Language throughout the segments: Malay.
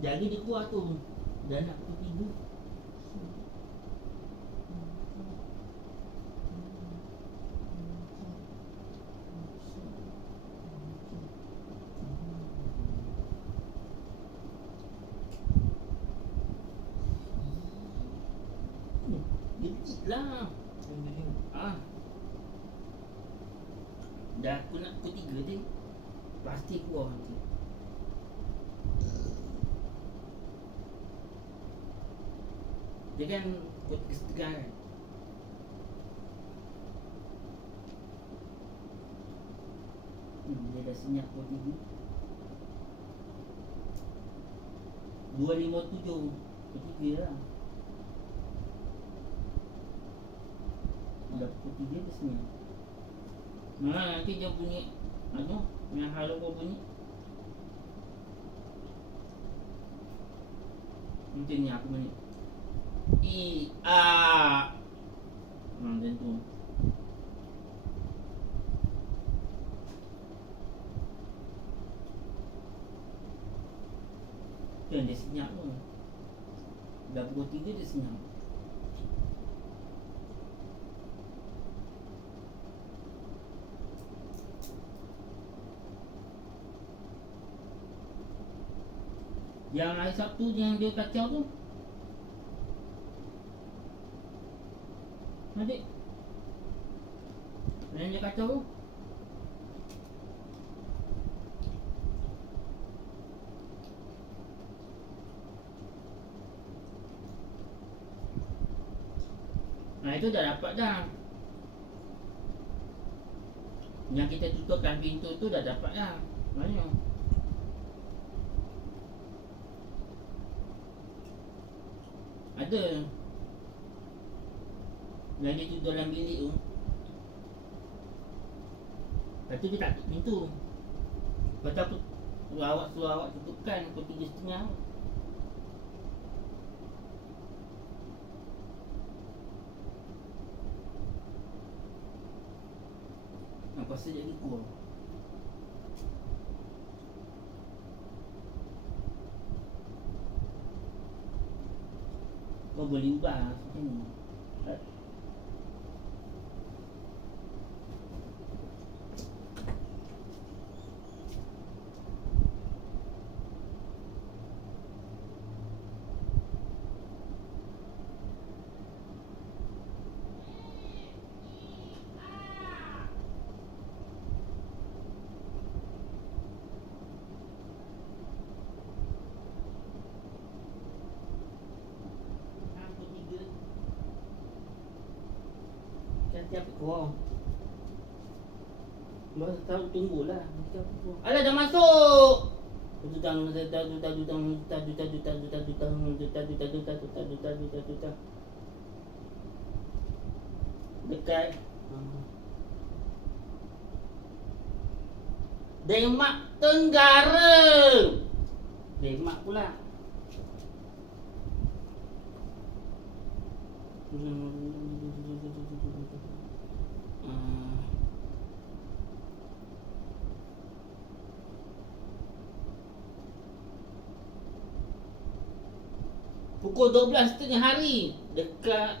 Jari dia keluar tu. Dah nak pukul 3. Kecil lah. Dah aku nak pukul 3 je. Pasti keluar nanti. Dia kan pukul 3.30 kan. Dia dah senyap pukul 3. 2.57 pukul 3 lah. Dah pukul 3 dia senyap. Nanti dia bunyi yang halo kau bunyi. Macam ni aku bunyi macam tu. Kan dia senyap tu. Dah pukul 3 dia senyap. Yang hari Sabtu yang dia kacau tu, adik, yang dia kacau tu, itu dah dapat dah. Yang kita tutupkan pintu tu dah dapat dah. Mana? Ada. Yang dia duduk dalam bilik tu. Lepas tu dia tak tutup pintu. Lepas tu aku suruh awak tutupkan pukul 3.30. Pasal dia ikut. Kau boleh ubah macam ni. Tiap keluar. Masa tahu tunggulah. Alah dah masuk. Jutang. Dekat Demak Tenggara. Demak pula. Pukul 12 tengah hari dekat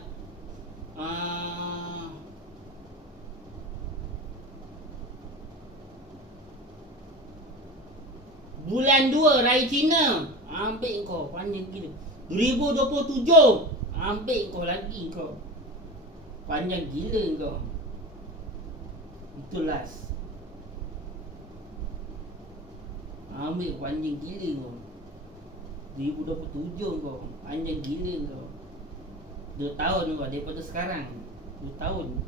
bulan 2 Raya Cina. Ambil kau panjang gila. 2027. Ambil kau lagi kau. Panjang gila kau. Itu last. Ambil panjang gila kau. 2027 kau. Panjang gila kau. 2 tahun kau daripada sekarang. 2 tahun.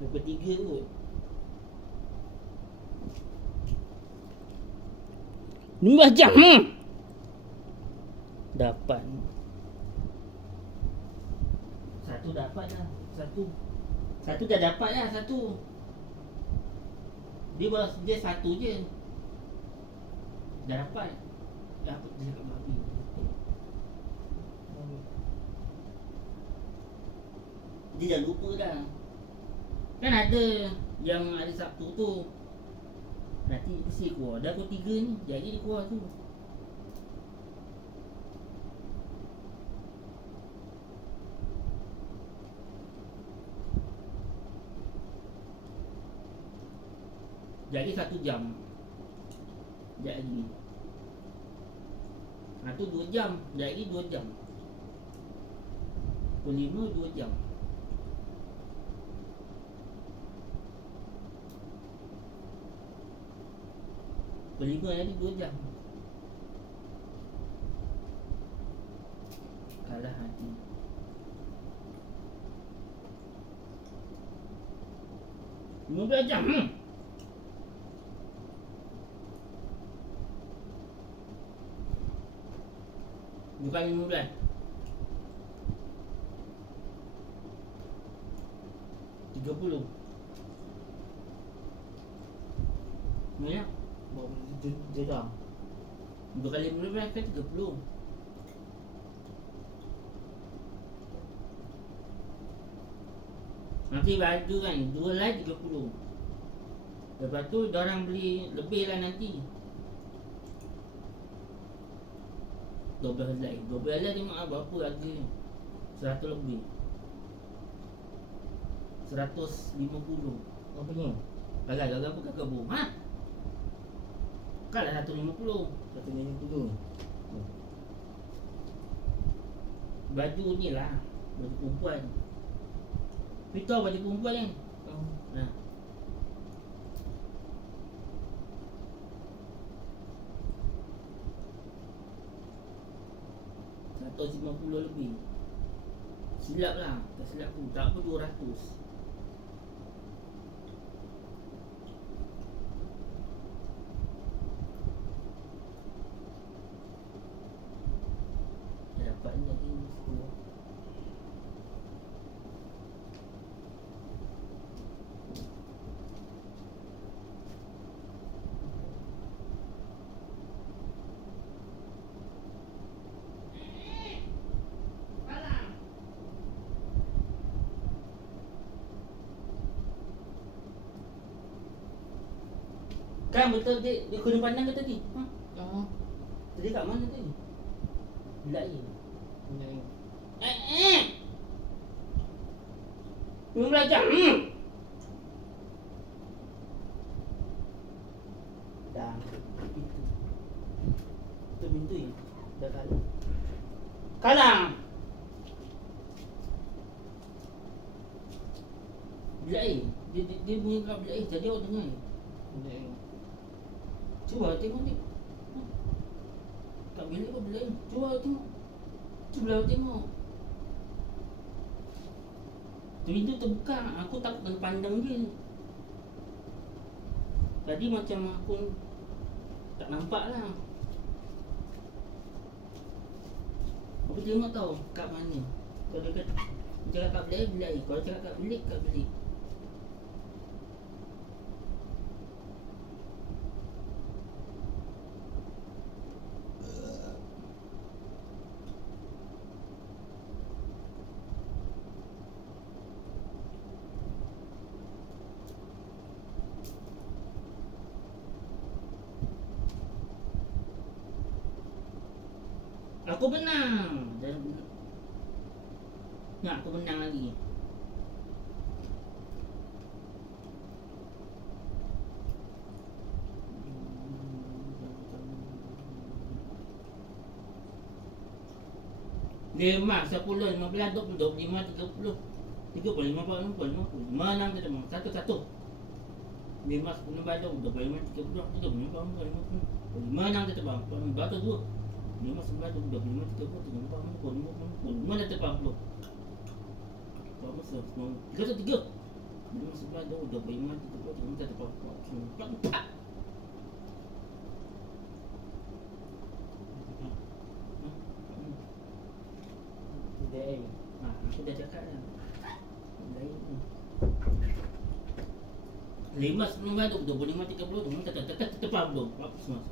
23 kot. 15 jam. Dapat. Satu dapat dah. Satu dah dapat dah. Satu. Dia satu je. Dah dapat. Dapat dia kat babi. Dia dah lupa dah. Kan ada yang hari Sabtu tu. Nanti mesti keluar. Dah pukul 3 ni. Jadi dia keluar tu. Jadi 1 jam. Jadi tu 2 jam. Jadi 2 jam. Pukul 5 2 jam. Pukul 5 jadi 2 jam. Kalah hati. Lima belas jam. Bukan 15. RM30. Banyak. Jerang. 2 kali 15 kan 30. Nanti baju kan 2 lai 30. Lepas tu diorang beli lebih lah nanti. 12 lai. 12 lai tengok lah berapa harga. 100 lebih. 150. Apa ni? Gagal apa kakak bu? Ha? Kan dah 150. 150. Baju ni lah. Baju perempuan. Tapi tahu baju perempuan kan? Ha. RM150 lebih. Silap lah. Tak silap pun. Tak apa 200. Dapat ni lagi 10. Kan betul dia kena pandang ke tadi? Ha? Tadi kat mana tadi? Bila air. 15 jam. Dah. Itu pintu ya. Dah kalah. Kalah. Bila air. Dia punya kat bila air. Jadi awak dengar. Cuba tengok ni. Kat bilik kau bila air. Cuba tengok. Cuba tengok. Pintu terbuka. Aku takut kena pandang dia. Tadi macam aku tak nampak lah. Aku tengok tau kat mana. Kalau dia kata cakap kat bilik, bilik air. Kalau cakap kat bilik, kat bilik. Aku menang. Nak aku menang lagi. Lima, 10, 15, 20, 25, 30, 35, 40, 50. Menang kita mau. Satu. 5, 10, 15, 25, 30, 35, 40, 50. Menang kita bang. Batu dua. 5, 9, 20, 25, 30, 35, 40, 50. Mana tepat 40? Berapa semua? 3, 5, 9, 20, 25, 30, 35, 40, 50. Aku dah cakap dah. Lain ni. 5, 10, 25, 30, tepat belum? Apa semua?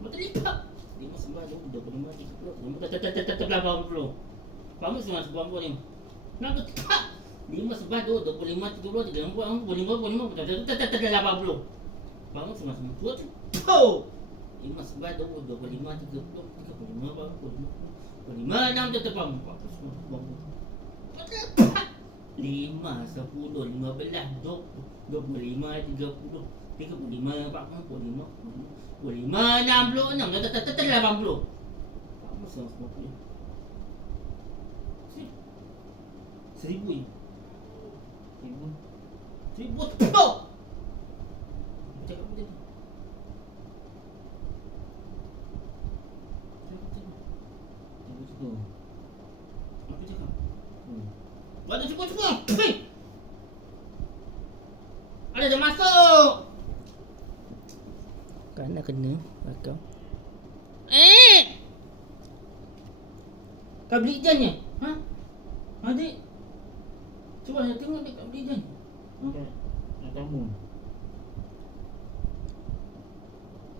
Betul lipat. 5, 9, 25, 30, 80. Kamu semua 90 ni. Nak tepat. 5, 9, 25, 30, 35, 40, 50, 80. Bangun sama-sama tua tu. Pow! 5, 9, 20, 25, 30, 35, 40, 45, 6, tetap bangun. 40, 50, bangun. 5, 10, 15, 20, 25, 30, 35, 40, 45, 55, 66, 80. Bangun sama-sama tua. 1000 ni. 1000 pow! Cakap apa tadi? Itu. Apa cakap? Hmm. Ada semua. Hei! Ada dah masuk. Kan nak kena kau. Kau beli jan ni? Ha? Adik. Cuba saya tengok dekat beli jan. Nak kamu.